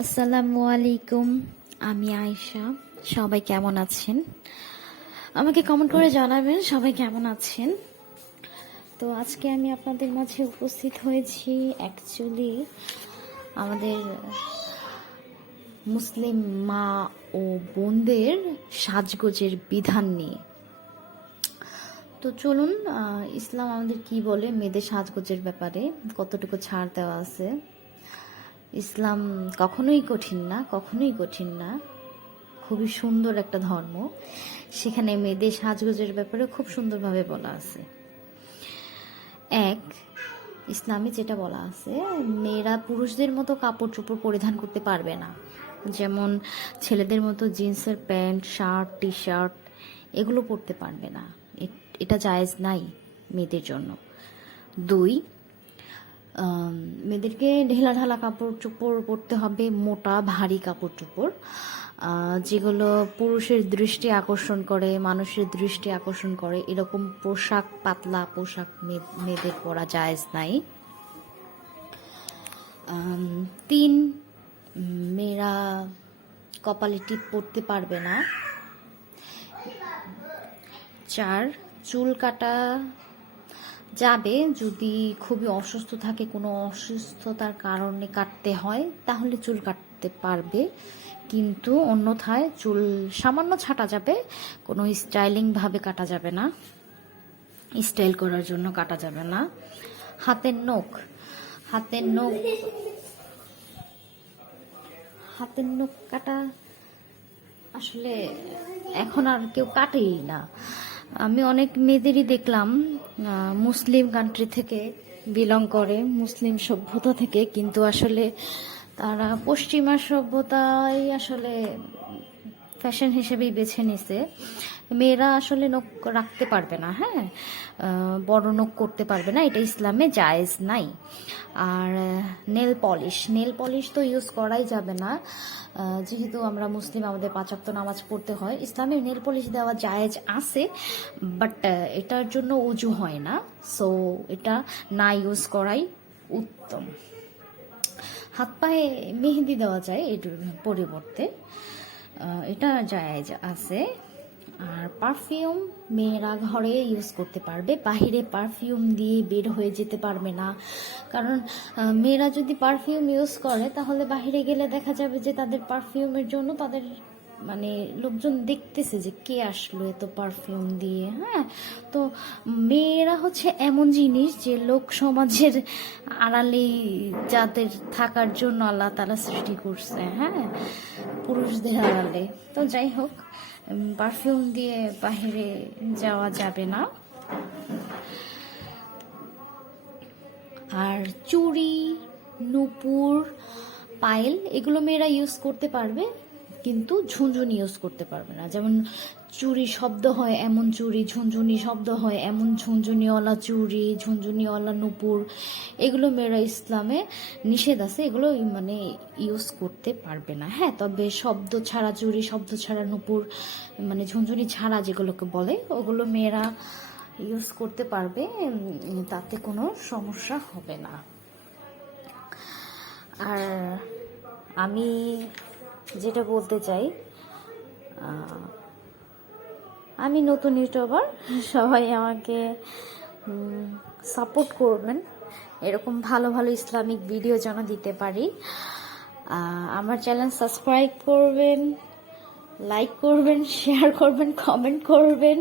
আসসালামু আলাইকুম। আমি আয়েশা। সবাই কেমন আছেন? আমাকে কমেন্ট করে জানাবেন সবাই কেমন আছেন। তো আজকে আমি আপনাদের মাঝে উপস্থিত হয়েছি অ্যাকচুয়ালি আমাদের মুসলিম মা ও বোনদের সাজগোজের বিধান নিয়ে। তো চলুন, ইসলাম আমাদের কি বলে মেয়েদের সাজগোজের ব্যাপারে, কতটুকু ছাড় দেওয়া আছে। ইসলাম কখনোই কঠিন না, খুবই সুন্দর একটা ধর্ম। সেখানে মেয়েদের সাজগোজের ব্যাপারে খুব সুন্দরভাবে বলা আছে। ইসলামে যেটা বলা আছে, মেয়েরা পুরুষদের মতো কাপড় চোপড় পরিধান করতে পারবে না, যেমন ছেলেদের মতো জিন্সের প্যান্ট, শার্ট, টি শার্ট এগুলো পরতে পারবে না। এটা জায়েজ নাই মেয়েদের জন্য। 2, মেয়েদেরকে ঢেলা ঢালা কাপড় চোপড় পরতে হবে, মোটা ভারী কাপড় চোপড়, যেগুলো পুরুষের দৃষ্টি আকর্ষণ করে, মানুষের দৃষ্টি আকর্ষণ করে, এরকম পোশাক, পাতলা পোশাক মেয়েদের পরা জায়েজ নাই। 3, মেয়েরা কপালে টিপ পরতে পারবে না। 4, চুল কাটা যাবে যদি খুবই অসুস্থ থাকে, কোনো অসুস্থতার কারণে কাটতে হয় তাহলে চুল কাটতে পারবে, কিন্তু অন্যথায় চুল সামান্য ছাঁটা যাবে, কোনো স্টাইলিংভাবে কাটা যাবে না, স্টাইল করার জন্য কাটা যাবে না। হাতের নখ কাটা আসলে এখন আর কেউ কাটেই না। আমি অনেক মেয়েদেরই দেখলাম মুসলিম কান্ট্রি থেকে বিলং করে, মুসলিম সভ্যতা থেকে, কিন্তু আসলে তারা পশ্চিমা সভ্যতাই আসলে ফ্যাশন হিসেবেই বেছে নিছে। মেয়েরা আসলে নখ রাখতে পারবে না, হ্যাঁ, বড় নখ করতে পারবে না, এটা ইসলামে জায়েজ নাই। আর নেল পলিশ তো ইউজ করাই যাবে না, যেহেতু আমরা মুসলিম, আমাদের 5 ওয়াক্ত নামাজ পড়তে হয়। ইসলামে নেল পলিশ দেওয়া জায়েজ আছে, বাট এটার জন্য উজু হয় না, সো এটা না ইউজ করাই উত্তম। হাত পায়ে মেহেদি দেওয়া যায় এটার পরিবর্তে, এটা জায়েজ আছে। আর পারফিউম মেয়েরা ঘরে ইউজ করতে পারবে, বাহিরে পারফিউম দিয়ে বের হয়ে যেতে পারবে না। কারণ মেয়েরা যদি পারফিউম ইউজ করে তাহলে বাহিরে গেলে দেখা যাবে যে তাদের পারফিউমের জন্য তাদের মানে লোকজন দেখতেছে যে কে আসলো এত পারফিউম দিয়ে। হ্যাঁ, তো মেয়েরা হচ্ছে এমন জিনিস যে লোক সমাজের আড়ালে যাদের থাকার জন্য আল্লাহ তাআলা সৃষ্টি করছে, হ্যাঁ, পুরুষদের আড়ালে। তো যাই হোক, পারফিউম দিয়ে বাহিরে যাওয়া যাবে না। আর চুড়ি, নূপুর, পায়েল এগুলো মেয়েরা ইউজ করতে পারবে, কিন্তু ঝুনঝুনি ইউজ করতে পারবে না। যেমন চুড়ি শব্দ হয় এমন চুড়ি, ঝুনঝুনি শব্দ হয় এমন ঝুনঝুনিওয়ালা চুড়ি, ঝুনঝুনিওয়ালা নূপুর, এগুলো মেয়েরা ইসলামে নিষেধ আছে, এগুলো মানে ইউজ করতে পারবে না। হ্যাঁ, তবে শব্দ ছাড়া চুড়ি, শব্দ ছাড়া নূপুর, মানে ঝুনঝুনি ছাড়া যেগুলোকে বলে, ওগুলো মেয়েরা ইউজ করতে পারবে, তাতে কোনো সমস্যা হবে না। আর আমি যেটা বলতে চাই, আমি নতুন ইউটিউবার, সবাই আমাকে সাপোর্ট করবেন, এরকম ভালো ভালো ইসলামিক ভিডিও যেন দিতে পারি। আমার চ্যানেল সাবস্ক্রাইব করবেন, লাইক করবেন, শেয়ার করবেন, কমেন্ট করবেন।